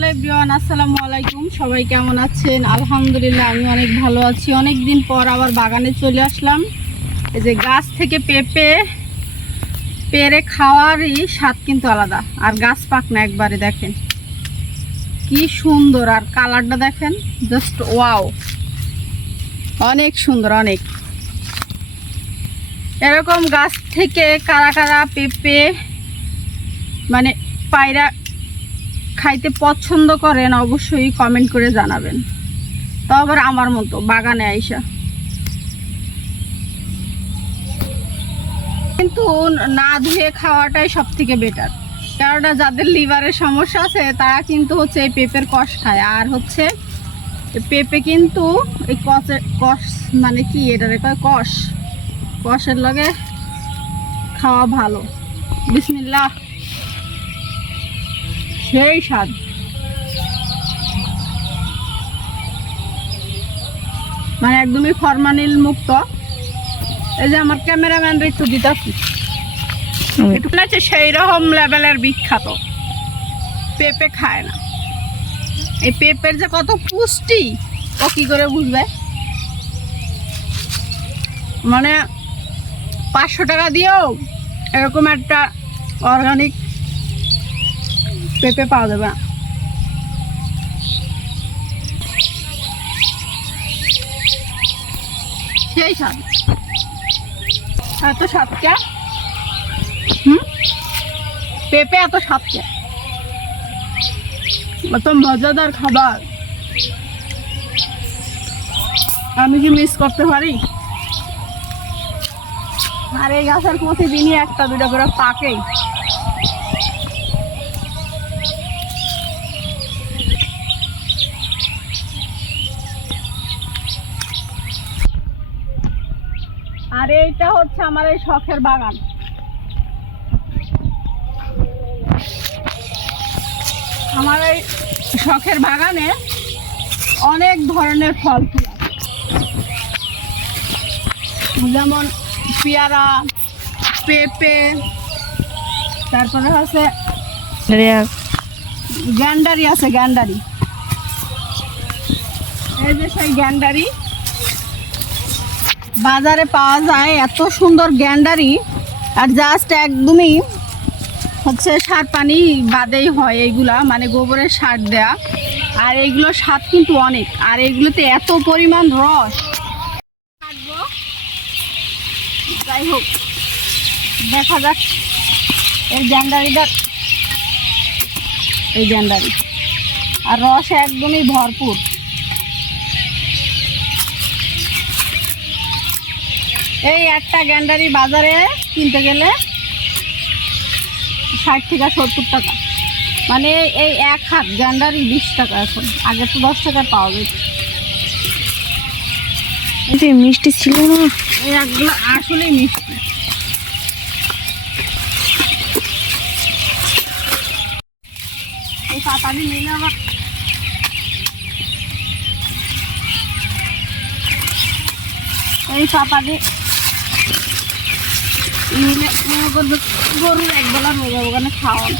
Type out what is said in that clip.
Hello everyone, আসসালামু আলাইকুম। সবাই কেমন আছেন? আলহামদুলিল্লাহ আমি অনেক ভালো আছি। অনেক দিন পর আবার বাগানে চলে আসলাম। এই যে গাছ থেকে পেরে খাওয়ারই স্বাদ কিন্তু আলাদা। আর গাছ পাক না, একবারে দেখেন কি সুন্দর, আর কালারটা দেখেন, জাস্ট ওয়াও, অনেক সুন্দর। অনেক এরকম গাছ থেকে কারা কারা পেঁপে মানে পায়রা খাইতে পছন্দ করেন অবশ্যই কমেন্ট করে জানাবেন। তো আবার আমার মতো বাগানে আইসা কিন্তু না ধুয়ে খাওয়াটাই সব থেকে বেটার। কারণ যাদের লিভারের সমস্যা আছে তারা কিন্তু হচ্ছে এই পেঁপের কষ খায়। আর হচ্ছে পেঁপে কিন্তু এই কষ মানে কি এটারে কয়, কষের লগে খাওয়া ভালো। বিসমিল্লাহ, সেই স্বাদ। মানে একদমই ফরমালিন মুক্ত। এই যে আমার ক্যামেরাম্যানরা একটু দিতেছি, একটু আছে সেই রকম লেভেলের বিখ্যাত। পেঁপে খায় না। এই পেঁপের যে কত পুষ্টি ও কি করে বুঝবে? মানে 500 টাকা দিয়েও এরকম একটা অর্গানিক পেঁপে পাওয়া যাবে না। সেই স্বাদ, এত স্বাদটা, পেঁপে এত স্বাদটা, এত মজাদার খাবার আমি কি মিস করতে পারি? আর এই গাছের প্রতিদিনই একটা দুটা করে পাকে। আর এইটা হচ্ছে আমার এই শখের বাগান। আমার এই শখের বাগানে অনেক ধরনের ফল ফুল আছে, যেমন পেয়ারা, পেঁপে, তারপরে হচ্ছে গ্যান্ডারি আছে। গ্যান্ডারি, এই যে সেই গ্যান্ডারি বাজারে পাওয়া যায়, এত সুন্দর গ্যান্ডারি। আর জাস্ট একদমই হচ্ছে সার পানি বাদেই হয় এইগুলা, মানে গোবরের সার দেয়া। আর এইগুলোর স্বাদ কিন্তু অনেক। আর এইগুলোতে এত পরিমাণ রস। যাই হোক, দেখা যাক এই গ্যান্ডারিটা, এই গ্যান্ডারি আর রস একদমই ভরপুর। এই একটা গ্যান্ডারি বাজারে কিনতে গেলে 60 থেকে 70 টাকা। মানে এই এক হাত গ্যান্ডারি 20 টাকা এখন, আগে তো 10 টাকা পাওয়া যেত। মিষ্টি ছিল না, এই একগুলো আসলেই মিষ্টি। এই পাতাটি নিলে আবার এই পাতাটি নিলে গরুর একবেলা হয়ে যাবো, ওখানে খাওয়ান।